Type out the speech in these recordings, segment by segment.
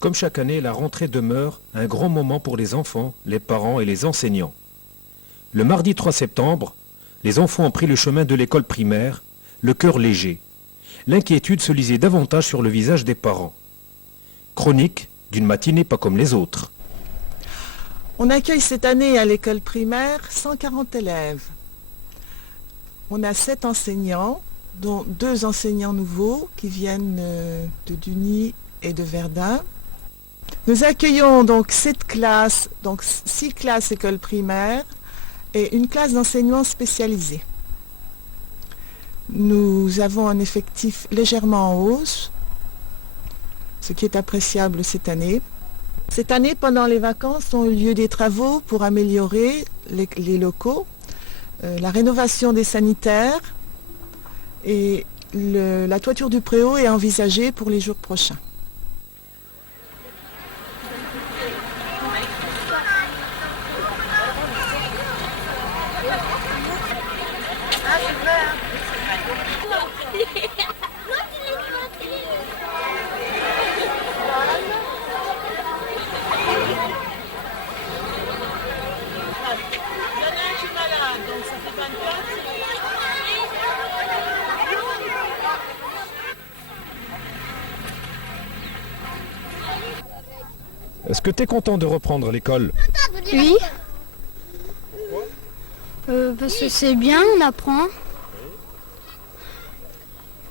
Comme chaque année, la rentrée demeure un grand moment pour les enfants, les parents et les enseignants. Le mardi 3 septembre, les enfants ont pris le chemin de l'école primaire, le cœur léger. L'inquiétude se lisait davantage sur le visage des parents. Chronique d'une matinée pas comme les autres. On accueille cette année à l'école primaire 140 élèves. On a 7 enseignants, dont 2 enseignants nouveaux qui viennent de Duny et de Verdun. Nous accueillons donc 7 classes, donc 6 classes école primaire et une classe d'enseignement spécialisé. Nous avons un effectif légèrement en hausse, ce qui est appréciable cette année. Cette année, pendant les vacances, ont eu lieu des travaux pour améliorer les locaux, la rénovation des sanitaires et la toiture du préau est envisagée pour les jours prochains. Est-ce que tu es content de reprendre l'école? Oui. Parce que c'est bien, on apprend.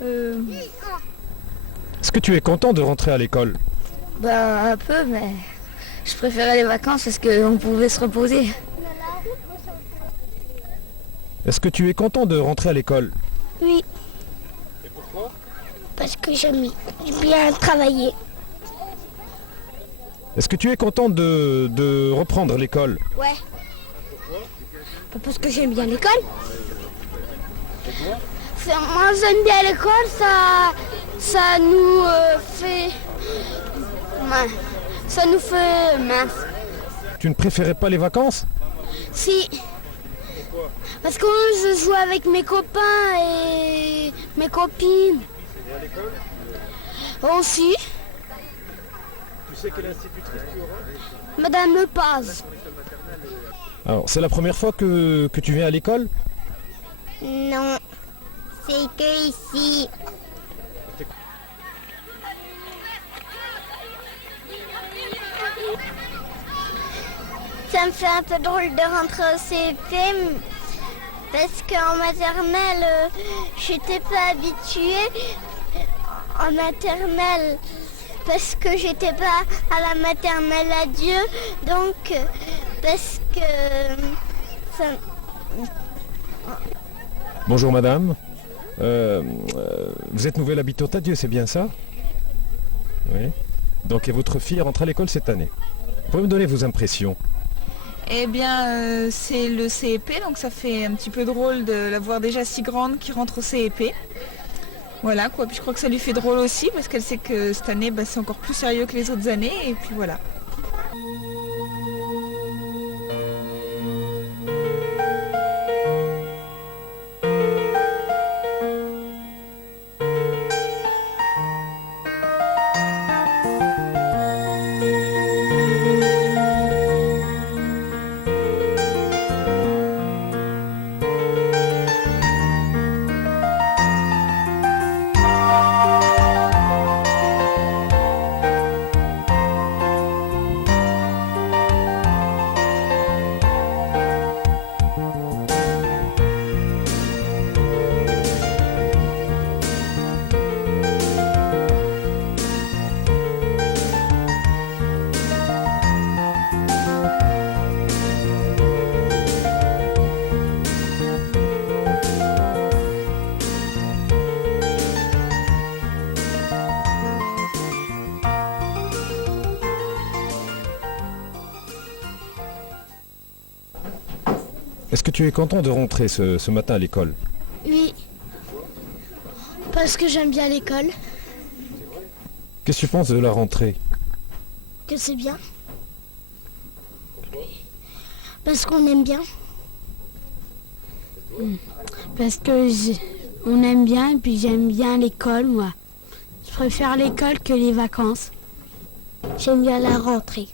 Est-ce que tu es content de rentrer à l'école? Un peu, mais je préférais les vacances parce qu'on pouvait se reposer. Est-ce que tu es content de rentrer à l'école? Oui. Et pourquoi? Parce que j'aime bien travailler. Est-ce que tu es content de reprendre l'école? Ouais. Parce que j'aime bien l'école. Moi j'aime bien l'école, ça nous fait... Ça nous fait mince. Tu ne préférais pas les vacances? Si. Parce que moi, je joue avec mes copains et mes copines. Et à l'école? Aussi. Tu sais quelle institutrice tu auras? Madame Lepaz. Alors, c'est la première fois que tu viens à l'école? Non. C'est que ici. Ça me fait un peu drôle de rentrer au CP parce qu'en maternelle, je n'étais pas habituée en maternelle parce que j'étais pas à la maternelle à Dieu, donc parce que ça... Bonjour madame. Vous êtes nouvelle habitante à Dieu, c'est bien ça? Oui. Donc et votre fille rentre à l'école cette année. Vous pouvez me donner vos impressions? Eh bien, c'est le CEP, donc ça fait un petit peu drôle de la voir déjà si grande qui rentre au CEP. Voilà quoi, puis je crois que ça lui fait drôle aussi parce qu'elle sait que cette année, c'est encore plus sérieux que les autres années, et puis voilà. Est-ce que tu es content de rentrer ce matin à l'école? Oui. Parce que j'aime bien l'école, Qu'est-ce que tu penses de la rentrée? que c'est bien. Parce qu'on aime bien. Parce que on aime bien et puis j'aime bien l'école, moi. Je préfère l'école que les vacances. J'aime bien la rentrée.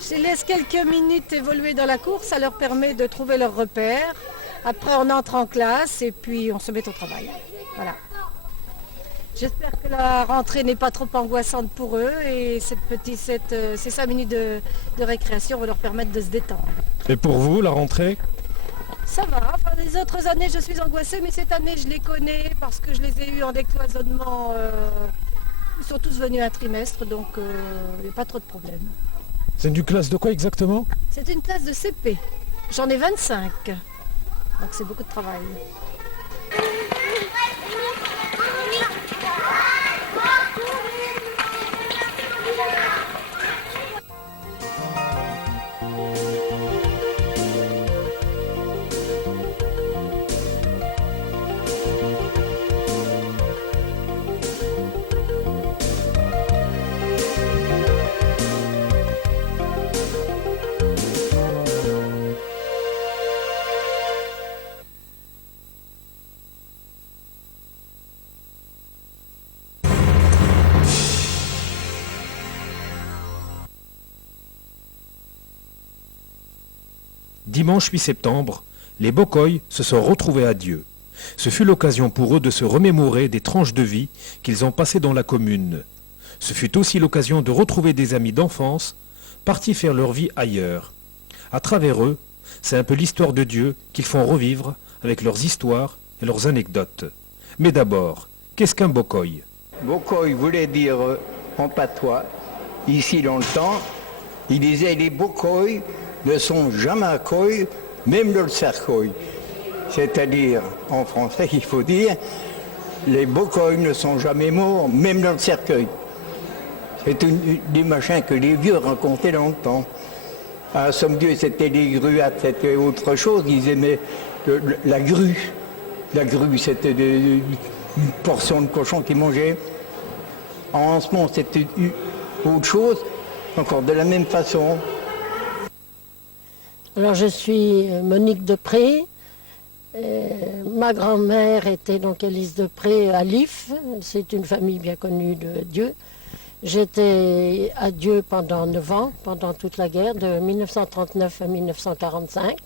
Je les laisse quelques minutes évoluer dans la course, ça leur permet de trouver leurs repères. Après, on entre en classe et puis on se met au travail. Voilà. J'espère que la rentrée n'est pas trop angoissante pour eux et ces 5 minutes de récréation vont leur permettre de se détendre. Et pour vous, la rentrée? Ça va, enfin, les autres années je suis angoissée, mais cette année je les connais parce que je les ai eus en décloisonnement. Ils sont tous venus un trimestre, donc il n'y a pas trop de problèmes. C'est une classe de quoi exactement? C'est une classe de CP. J'en ai 25. Donc c'est beaucoup de travail. Dimanche 8 septembre, les Bocoy se sont retrouvés à Dieu. Ce fut l'occasion pour eux de se remémorer des tranches de vie qu'ils ont passées dans la commune. Ce fut aussi l'occasion de retrouver des amis d'enfance, partis faire leur vie ailleurs. À travers eux, c'est un peu l'histoire de Dieu qu'ils font revivre avec leurs histoires et leurs anecdotes. Mais d'abord, qu'est-ce qu'un Bocoy? Bocoy voulait dire en patois, ici dans le temps, il disait les Bocoy ne sont jamais à coy, même dans le cercueil. C'est-à-dire, en français, il faut dire, les Bocoy ne sont jamais morts, même dans le cercueil. C'est des machins que les vieux racontaient dans le temps. À Somme-Dieu, c'était les gruates, c'était autre chose. Ils aimaient la grue. La grue, c'était une portion de cochon qu'ils mangeaient. En ce moment, c'était ou autre chose, encore de la même façon. Alors je suis Monique Depré. Ma grand-mère était donc Élise Depré à Lif. C'est une famille bien connue de Dieu. J'étais à Dieu pendant 9 ans, pendant toute la guerre, de 1939 à 1945.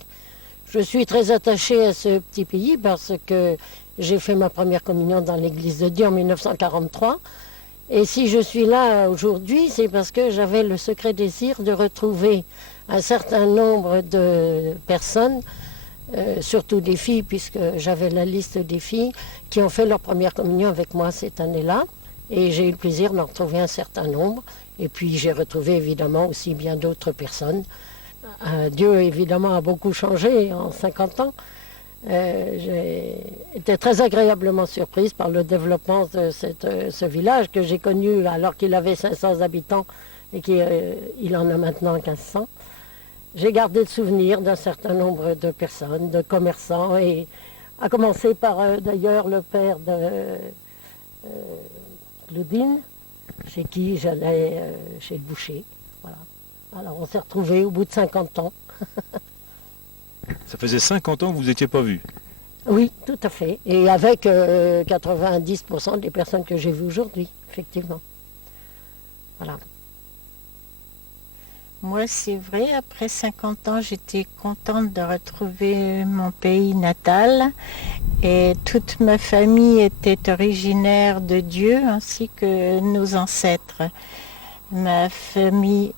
Je suis très attachée à ce petit pays parce que j'ai fait ma première communion dans l'église de Dieu en 1943. Et si je suis là aujourd'hui, c'est parce que j'avais le secret désir de retrouver un certain nombre de personnes, surtout des filles, puisque j'avais la liste des filles qui ont fait leur première communion avec moi cette année-là. Et j'ai eu le plaisir d'en retrouver un certain nombre. Et puis j'ai retrouvé évidemment aussi bien d'autres personnes. Dieu évidemment a beaucoup changé en 50 ans. J'ai été très agréablement surprise par le développement de ce village que j'ai connu alors qu'il avait 500 habitants et qu'il en a maintenant 1500. J'ai gardé le souvenir d'un certain nombre de personnes, de commerçants, et à commencer par d'ailleurs le père de Claudine, chez qui j'allais chez le boucher. Voilà. Alors on s'est retrouvés au bout de 50 ans. Ça faisait 50 ans que vous n'étiez pas vus. Oui, tout à fait. Et avec 90% des personnes que j'ai vues aujourd'hui, effectivement. Voilà. Moi, c'est vrai, après 50 ans, j'étais contente de retrouver mon pays natal. Et toute ma famille était originaire de Dieu, ainsi que nos ancêtres. Ma famille,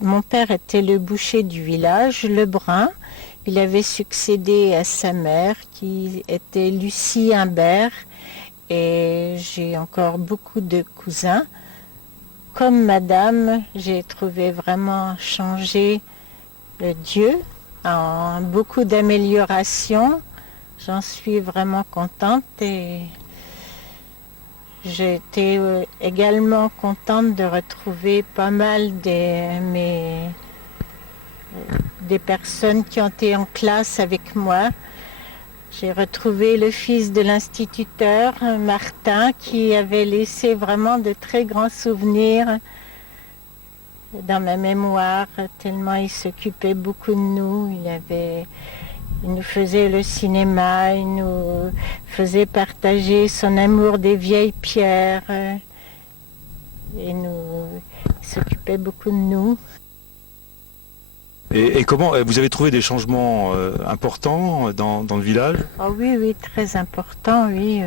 mon père était le boucher du village, Lebrun. Il avait succédé à sa mère, qui était Lucie Imbert. Et j'ai encore beaucoup de cousins. Comme madame, j'ai trouvé vraiment changer le Dieu en beaucoup d'améliorations. J'en suis vraiment contente et j'ai été également contente de retrouver pas mal des personnes qui ont été en classe avec moi. J'ai retrouvé le fils de l'instituteur, Martin, qui avait laissé vraiment de très grands souvenirs dans ma mémoire, tellement il s'occupait beaucoup de nous. Il nous faisait le cinéma, il nous faisait partager son amour des vieilles pierres. Il s'occupait beaucoup de nous. Et comment vous avez trouvé des changements importants dans le village? Oh oui, très important, oui.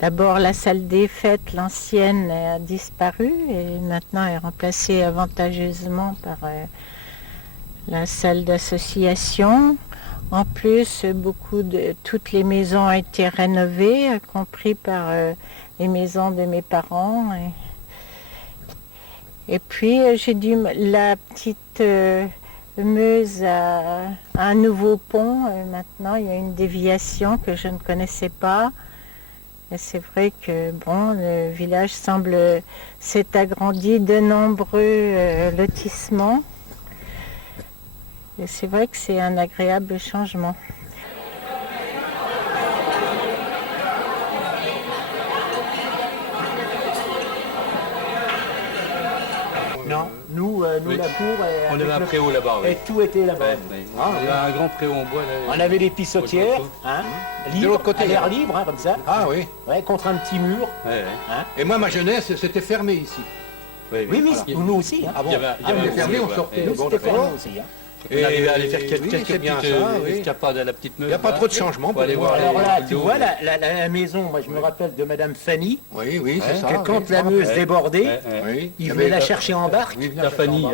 D'abord, la salle des fêtes, l'ancienne, a disparu et maintenant est remplacée avantageusement par la salle d'association. En plus, toutes les maisons ont été rénovées, y compris par les maisons de mes parents. Et puis, la petite Meuse a un nouveau pont. Maintenant, il y a une déviation que je ne connaissais pas. Et c'est vrai que le village semble s'être agrandi de nombreux lotissements. Et c'est vrai que c'est un agréable changement. Non, nous oui. La cour, on avait un préau là-bas. Et tout était là-bas. Ouais, ouais. Il y avait un grand préau en bois. Là, on avait des pissotières, de l'autre côté, à l'air libre, comme ça. Ah oui. Ouais, contre un petit mur. Ouais. Et moi, ma jeunesse, c'était fermé ici. Oui, voilà. Nous aussi. Ah bon, on est fermé, on sortait. Nous, c'était fermé aussi. On arrivait à aller faire quelques petites escapades à la petite meuse. Il n'y a pas trop de changements. Alors là, tu vois, la maison, moi je me rappelle de Madame Fanny. Oui, c'est ça. Que quand la Meuse débordait, il venait la chercher en barque. La Fanny,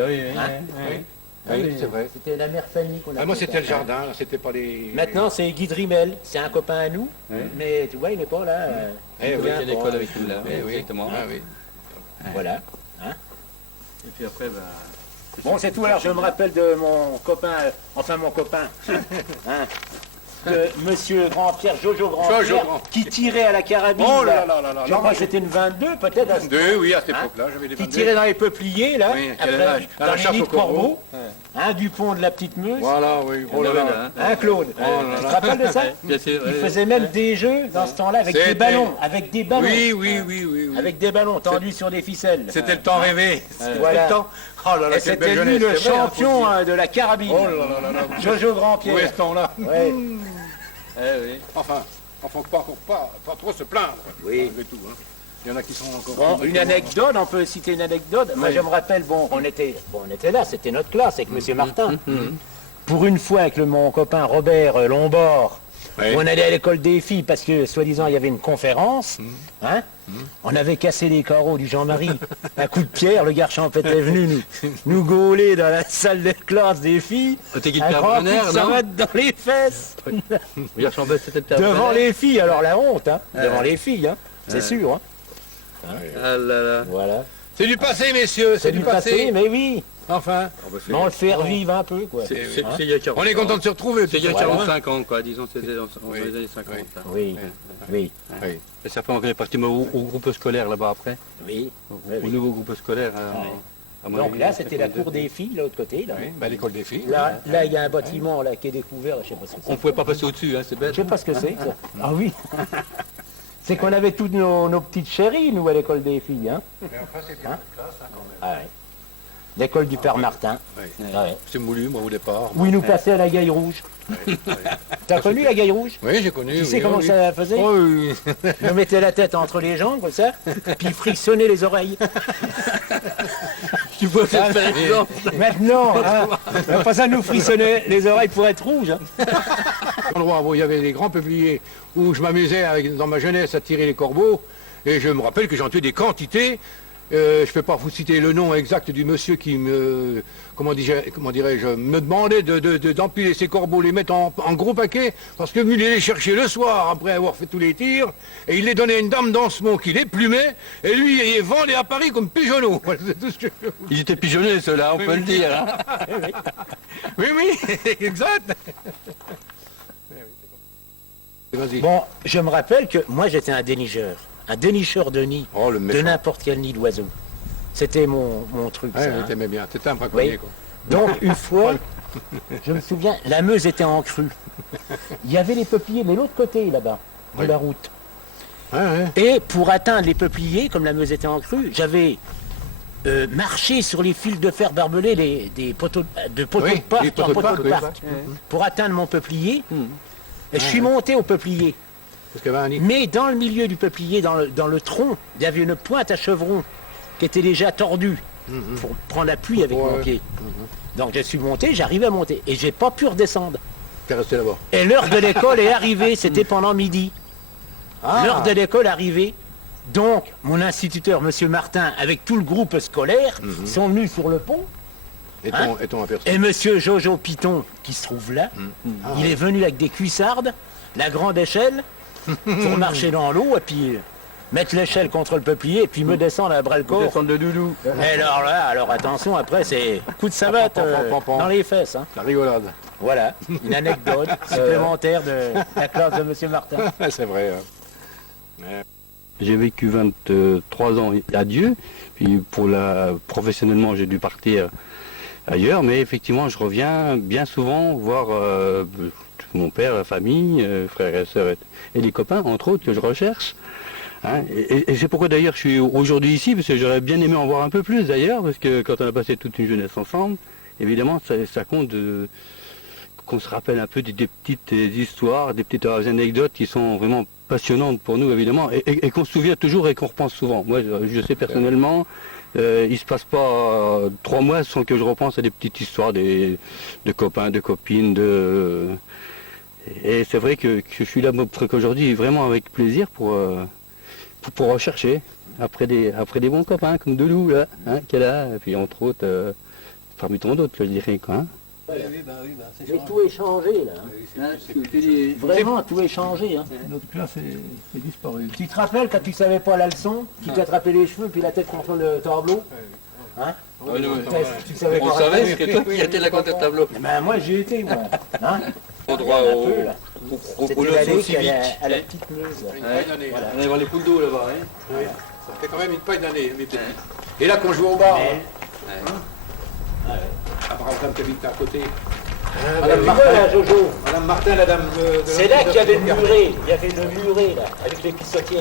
oui, c'est vrai. C'était la mère Fanny qu'on a. Moi, c'était le jardin, c'était pas les... Maintenant, c'est Guy Drimel, c'est un copain à nous, mais tu vois, il n'est pas là. Il y a l'école avec nous là, exactement. Voilà. Et puis après, bon, c'est tout. Alors, je me rappelle de mon copain, de Monsieur Grand-Pierre, Jojo Grand-Pierre, qui tirait à la carabine. Oh là là là là. Je crois que c'était une 22, peut-être. 22, oui, à cette époque-là, j'avais des 22. Qui tirait dans les peupliers, là, oui, après, dans les nids de corbeaux. Hein, Dupont de la Petite Meuse. Voilà, oui. Oh là là. Hein, Claude Oh là là. Tu te rappelles de ça? Bien sûr. Il faisait même des jeux dans ce temps-là avec des C'était- ballons. Avec des ballons. Oui. Avec des ballons tendus sur des ficelles. C'était le temps rêvé. C'était Voilà. le temps. Oh là là, Et quelle belle c'était lui jeunesse. le c'est vrai, hein, champion faut le dire. de la carabine. Oh là là là là. Jojo Où Grandpierre. est ce temps-là? Ouais. Enfin, faut pas trop se plaindre. Oui. Malgré tout, hein. Il y en a qui sont encore... Bon, une anecdote, on peut citer une anecdote. Moi, je me rappelle, on était là, c'était notre classe avec Monsieur Martin. Pour une fois, avec mon copain Robert Lombard, on allait à l'école des filles parce que, soi-disant, il y avait une conférence. Hein. On avait cassé les carreaux du Jean-Marie. Un coup de pierre, le gars champêtre est venu nous gauler dans la salle de classe des filles. T'es qui Un le grand coup père de non savate dans les fesses. Regarde, Chambet, c'était le père Devant Brenner. les filles, alors la honte, hein. Devant les filles, hein. C'est sûr, hein. Ah là là. Voilà. C'est du passé, messieurs, C'est du passé, mais oui. Enfin, Mais on le fait revivre un peu, quoi. C'est Hein. il y a 40 on est content de se retrouver. C'est il y a Voilà. 45 ans, quoi, disons, c'était dans Oui. les années 50. là. Oui, oui, Et ça fait on est parti au groupe scolaire là-bas après, oui. au nouveau groupe scolaire. à mon Donc avis, là, c'était la c'était cour des filles, de l'autre côté. Là, Oui, bah, l'école des filles. là, il y a un bâtiment là, qui est découvert, je sais pas ce que c'est. On pouvait pas passer au-dessus, hein, c'est bête. Je sais pas ce que c'est. Ça. Ah oui. C'est qu'on avait toutes nos petites chéries, nous, à l'école des filles. Hein. Hein? Ah ouais. L'école du Père Martin. Ah ouais. C'est moulu, moi, au départ. Où ils nous passaient à la Gaille Rouge. T'as connu la Gaille Rouge? Oui, j'ai connu. Tu sais oui, comment oui. ça faisait? Oh, oui. Ils nous mettaient la tête entre les jambes, comme ça, puis ils frictionnaient les oreilles. Tu peux faire exemple. Maintenant, hein, pas ça nous frissonnait les oreilles pour être rouges. Hein. Endroit où il y avait des grands peupliers, où je m'amusais dans ma jeunesse à tirer les corbeaux, et je me rappelle que j'en tuais des quantités. Je ne vais pas vous citer le nom exact du monsieur qui me, comment dirais-je, me demandait d'empiler ces corbeaux, les mettre en gros paquets, parce que il les chercher le soir après avoir fait tous les tirs, et il les donnait à une dame d'Ansemont qui les plumait, et lui il les vendait à Paris comme pigeonneaux. Voilà, c'est tout ce que je- Ils étaient pigeonnés ceux-là, on peut le dire. Hein. Oui, exact. Vas-y. Bon, je me rappelle que moi j'étais un dénicheur de nids, Oh, le de méchant. n'importe quel nid d'oiseau. C'était mon truc. Ouais, ça, mais hein. t'aimais bien, t'étais un braconnier, Oui. quoi. Donc une fois, je me souviens, la Meuse était en crue. Il y avait les peupliers, mais l'autre côté là-bas, de Oui. la route. Ouais, ouais. Et pour atteindre les peupliers, comme la Meuse était en crue, j'avais marché sur les fils de fer barbelés, des poteaux de Oui, de parc les en poteaux de poteaux parc, de oui. parc, pour atteindre mon peuplier. Et je suis monté au peuplier. Parce qu'il y avait un nid. Mais dans le milieu du peuplier, dans le tronc, il y avait une pointe à chevron qui était déjà tordue pour prendre appui avec mon Ouais. pied. Donc je suis monté, j'arrivais à monter et j'ai pas pu redescendre. T'es resté là-bas. Et l'heure de l'école est arrivée, c'était pendant midi. L'heure de l'école arrivée. Donc mon instituteur, Monsieur Martin, avec tout le groupe scolaire, sont venus sur le pont. Et Hein ton aperçu. Et Monsieur Jojo Piton, qui se trouve là, il est venu avec des cuissardes, la grande échelle, pour marcher dans l'eau et puis mettre l'échelle contre le peuplier et puis me descendre à bras le corps. Descendre de doudou. Et alors là, alors attention, après c'est coup de savate dans les fesses. Hein. La rigolade. Voilà, une anecdote supplémentaire de la classe de Monsieur Martin. C'est vrai. Hein. J'ai vécu 23 ans à Dieu, puis professionnellement j'ai dû partir ailleurs, mais effectivement je reviens bien souvent voir mon père, la famille, frères et sœurs et les copains entre autres que je recherche. Hein. Et c'est pourquoi d'ailleurs je suis aujourd'hui ici, parce que j'aurais bien aimé en voir un peu plus d'ailleurs, parce que quand on a passé toute une jeunesse ensemble, évidemment ça compte qu'on se rappelle un peu des petites histoires, des petites anecdotes qui sont vraiment passionnantes pour nous évidemment, et qu'on se souvient toujours et qu'on repense souvent. Moi je sais personnellement, il se passe pas 3 mois sans que je repense à des petites histoires de copains, de copines, et c'est vrai que je suis là aujourd'hui vraiment avec plaisir pour rechercher après des bons copains comme Delou là, hein, qui est là, et puis entre autres, parmi tant d'autres que je dirais quoi. Hein. Mais tout est changé là. Hein. Vraiment, tout est changé. Hein. Notre classe est disparue. Tu te rappelles quand tu savais pas la leçon, tu t'attrapais les cheveux puis la tête contre le tableau, hein? Tu savais On pas savait, raconter. c'est toi qui étais là contre le tableau. Ben moi j'y étais moi. Hein? Endroit Un au peu, là. au C'était l'allée leçon qui allait civique. à la petite Meuse. Voilà. On allait voir les poules d'eau là-bas. Hein. Oui. Ça fait quand même une paille d'années, mes petits. Et là, qu'on joue au bar. Mais- Après madame qui habite à côté. Madame Martin, là, Jojo. Madame Martin, la dame de C'est là qu'il y avait le muret. Il y avait le muret, là, avec les pissotiers.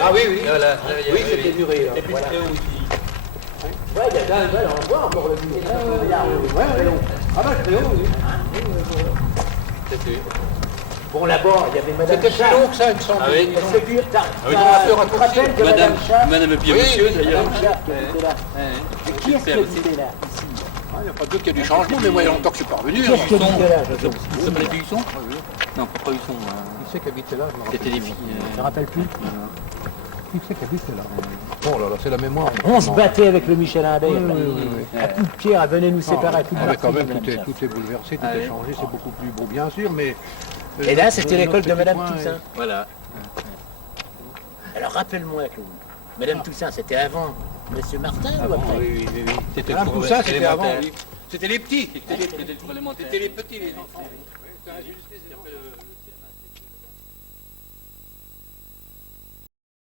Ah oui, oui. Voilà, Oui, c'était muré. Là. Et puis, ouais, il y a là, on voit encore le muret. Ah bah, c'était haut, oui. Bon, là-bas, il y avait Madame C'était Chat. plus long que ça, il me semble. Ah oui. C'est plus tard. oui, Tu te rappelles que Madame Chat, Madame Pierre Monsieur, d'ailleurs. Madame Chat qui était là. Et qui est-ce qui était là ici? Il n'y a pas de doute qu'il y a du changement, mais moi, il y a longtemps que je ne suis pas revenu. Qui est-ce qui habitait là, Jojo? Ça s'appelait Buisson? Non, pas Buisson. Qui c'est qui habitait là? C'était des filles. Je me rappelle plus. Qui c'est qui habitait là? Oh là là, c'est la mémoire. On se battait avec le Michel Imbert. Oui. À coups de pierre, elle venait nous séparer à coups de Ah, mais quand marteau, même, Madame Chat. tout est bouleversé, tout est changé, c'est beaucoup plus beau, bien sûr, mais... Et là, c'était l'école de notre Madame petit Toussaint. coin Voilà. Alors rappelle-moi, Claude. Madame Toussaint, c'était avant Monsieur Martin ou après? Oui. C'était Madame pour Toussaint, c'était avant, élémentaire. oui. C'était les petits. C'était pour élémentaire. C'était les petits, les enfants. Oui, c'est injuste, c'est